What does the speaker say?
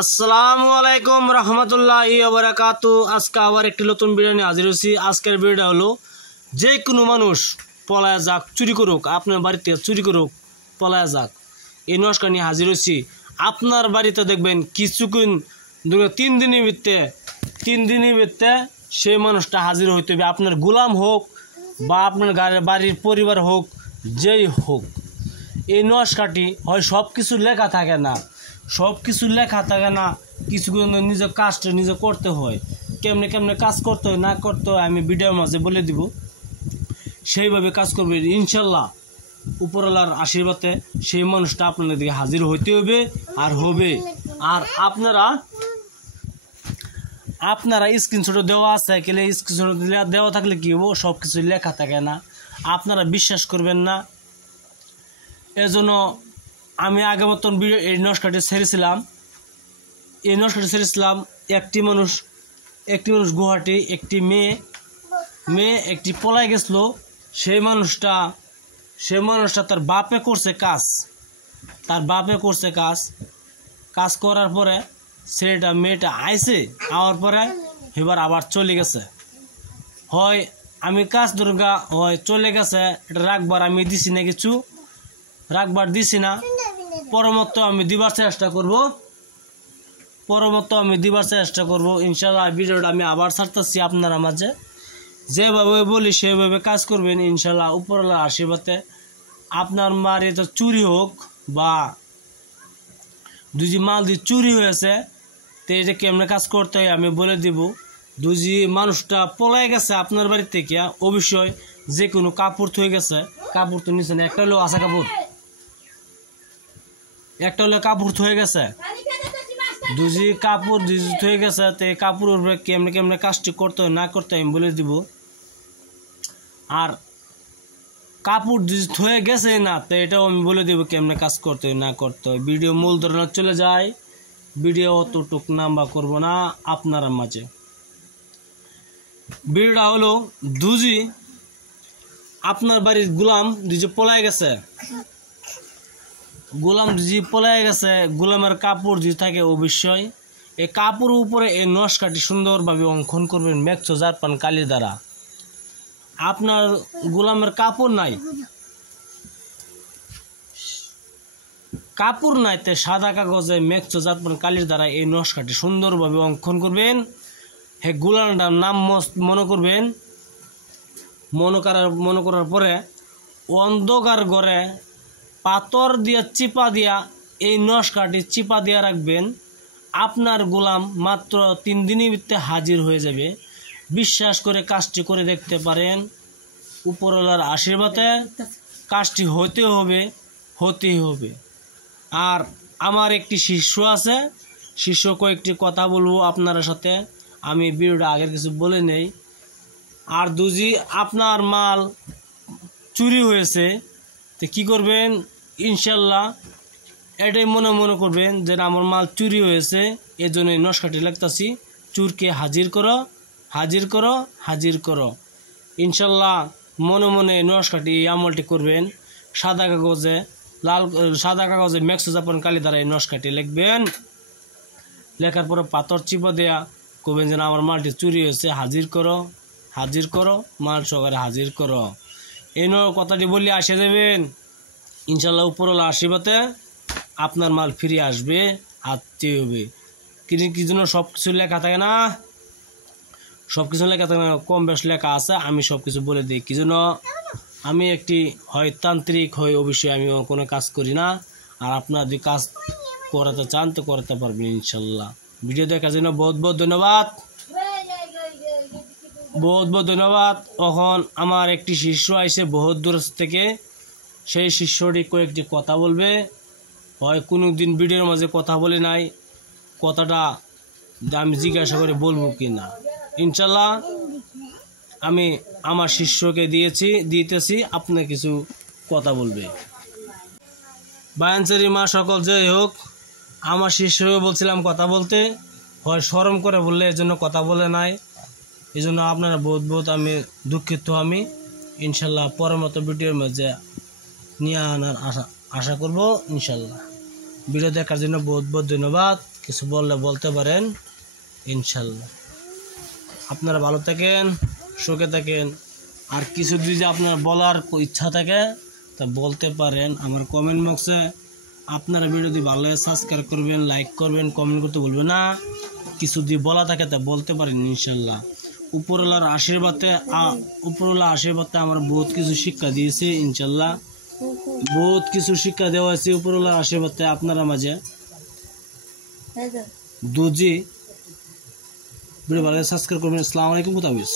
আসসালামু আলাইকুম রহমতুল্লাহি ওয়া বারাকাতু। আজকে আবার একটি নতুন ভিডিও নিয়ে হাজির হয়েছি। আজকের ভিডিওটা হলো যে কোনো মানুষ পলায়া যাক, চুরি করুক, আপনার বাড়িতে চুরি করুক, পলায়া যাক, এই নস্কা নিয়ে হাজির হয়েছি। আপনার বাড়িতে দেখবেন কিছুক্ষণ 3 দিনের ভিত্তে সেই মানুষটা হাজির হইতে হবে। আপনার গোলাম হোক বা আপনার বাড়ির পরিবার হোক, যেই হোক, এই নস্কাটি হয় সব কিছু লেখা থাকে না, কিছু নিজের কাজটা নিজে করতে হয়। কেমনে কেমনে কাজ করতে হয় না করতে হয় আমি ভিডিওর মাঝে বলে দিব, সেইভাবে কাজ করবে ইনশাল্লাহ। উপরওয়ালার আশীর্বাদে সেই মানুষটা আপনাদের দিকে হাজির হইতে হবে আর হবে। আর আপনারা স্ক্রিনশট দেওয়া আছে, কেলে স্ক্রিনশট দেওয়া থাকলে কি হবো, সব কিছু লেখা থাকে না, আপনারা বিশ্বাস করবেন না। এজন্য আমি আগে মতন ভিডিও এই নস্কাটি ছেড়েছিলাম। একটি মানুষ গুয়াহাটি, একটি মেয়ে একটি পলায় গেছিল। সেই মানুষটা তার বাপে করছে কাজ করার পরে মেয়েটা আইছে, আওয়ার পরে এবার আবার চলে গেছে। হয় আমি কাজ দুর্গা হয় চলে গেছে, এটা রাখবার আমি দিছি না, কিছু রাখবার দিছি না। পরমত আমি দিবার চেষ্টা করব ইনশাল্লাহ। ভিডিওটা আমি আবার ছাড়তেছি আপনারা মাঝে। যেভাবে বলি সেভাবে কাজ করবেন ইনশাল্লাহ। উপরওয়ালার আশীর্বাদে আপনার বাড়িতে চুরি হোক বা দুজি মাল দিয়ে চুরি হয়েছে, তো এটা কেমনে কাজ করতে হয় আমি বলে দিব। দুজি মানুষটা পলাই গেছে আপনার বাড়ি থেকে, অবশ্যই যে কোনো কাপড় থয়ে গেছে, কাপড় তো নিচে না, একটা হলো আসা কাপড়, থয়ে গেছে, দুজি কাপড় থয়ে গেছে। তো এই কাপড়ের উপরে কেমনে কেমনে কাজটি করতে হয় না করতে হয় আমি বলে দিব। আর কাপড় থয়ে গেছে না, তো এটাও আমি বলে দিব কেমনে কাজ করতে হয় না করতে হয়। ভিডিও মূল ধরনের চলে যায়, ভিডিও অতটুক নাম্বা করব না আপনারা মাঝে। ভিডিওটা হলো দুজি আপনার বাড়ির গোলাম দুজি পলায় গেছে, গোলামের কাপড় যে থাকে, অবশ্যই এই কাপড়ের উপরে এই নস্কাটি সুন্দরভাবে অঙ্কন করবেন মেক্সো জারপান কালির দ্বারা। আপনার গোলামের কাপড় নাই তে সাদা কাগজে মেক্সো জারপান কালির দ্বারা এই নস্কাটি সুন্দরভাবে অঙ্কন করবেন। হে গোলামটার নাম মনে করবেন। মনে করার পরে অন্ধকার ঘরে পাথর দিয়া চিপা দিয়া এই নস্কাটি চিপা দিয়া রাখবেন। আপনার গোলাম মাত্র 3 দিনের ভিতরে হাজির হয়ে যাবে। বিশ্বাস করে কাজটি করে দেখতে পারেন। উপরওয়ালার আশীর্বাদে কাজটি হতেই হবে। আর আমার একটি শিষ্য আছে, কয়েকটি কথা বলবো আপনার সাথে। আমি ভিডিওটা আগের কিছু বলে নেই। আর দুজি আপনার মাল চুরি হয়েছে, তো কি করবেন ইনশাল্লাহ, এটাই মনে করবেন যে আমার মাল চুরি হয়েছে, এই জন্য নস্কাটি লাগতাছি। চুরকে হাজির করো ইনশাল্লাহ। মনে নস্কাটি আমলটি করবেন। সাদা কাগজে মেক্সো জারপান কালি দ্বারা এই নস্কাটি লিখবেন। লেখার পরে পাথর চিপা দেয়া করবেন যেন আমার মালটি চুরি হয়েছে, হাজির করো মাল সহকারে হাজির করো। এই কথাটি বলে আসে দেবেন ইনশাল্লাহ। উপরওয়ালা আশীর্বাদে আপনার মাল ফিরে আসবে, হাতে হবে। কি জন্য সব কিছু লেখা থাকে না, কম বেশ লেখা আছে। আমি সব কিছু বলে দিই কি জন্য। আমি একটি হয় তান্ত্রিক হয়ে অবশ্যই আমি কোনো কাজ করি না। আর আপনারা যদি কাজ করাতে চান তো করাতে পারবেন ইনশাল্লাহ। ভিডিও দেখার জন্য বহুত ধন্যবাদ। এখন আমার একটি শিষ্য আইসে বহুত দূর থেকে, সেই শিষ্যটি কয়েকটি কথা বলবে। হয় কোনো দিন ভিডিওর মাঝে কথা বলে নাই, কথাটা আমি জিজ্ঞাসা করে বলবো কি না। ইনশাল্লাহ আমি আমার শিষ্যকে দিতেছি, আপনার কিছু কথা বলবে। বায়ানচারি মা সকল যাই হোক, আমার শিষ্যকে বলছিলাম কথা বলতে, হয় শরম করে বললে এজন্য কথা বলে নাই। এই জন্য আপনারা বহুত আমি দুঃখিত। আমি ইনশাল্লাহ পরের মতো ভিডিওর মাঝে নিয়ে আনার আশা করব ইনশাল্লাহ। ভিডিও দেখার জন্য বহুত ধন্যবাদ। কিছু বললে বলতে পারেন ইনশাল্লাহ। আপনারা ভালো থাকেন, সুখে থাকেন। আর কিছু যদি আপনার বলার ইচ্ছা থাকে তা বলতে পারেন আমার কমেন্ট বক্সে। আপনারা ভিডিও যদি ভালো লাগে সাবস্ক্রাইব করবেন, লাইক করবেন, কমেন্ট করতে বলবেন না। কিছু যদি বলা থাকে তা বলতে পারেন ইনশাল্লাহ। উপরওয়ালার আশীর্বাদে আমার বহুত কিছু শিক্ষা দিয়েছে ইনশাল্লাহ। বহুত কিছু শিক্ষা দেওয়া হয়েছে উপরওয়ালার আশীর্বাদে আপনারা মাঝে। দুজি ভিডিও ভালো লাগে সাবস্ক্রাইব করবেন। আসসালামু আলাইকুম, খুদা হাফেজ।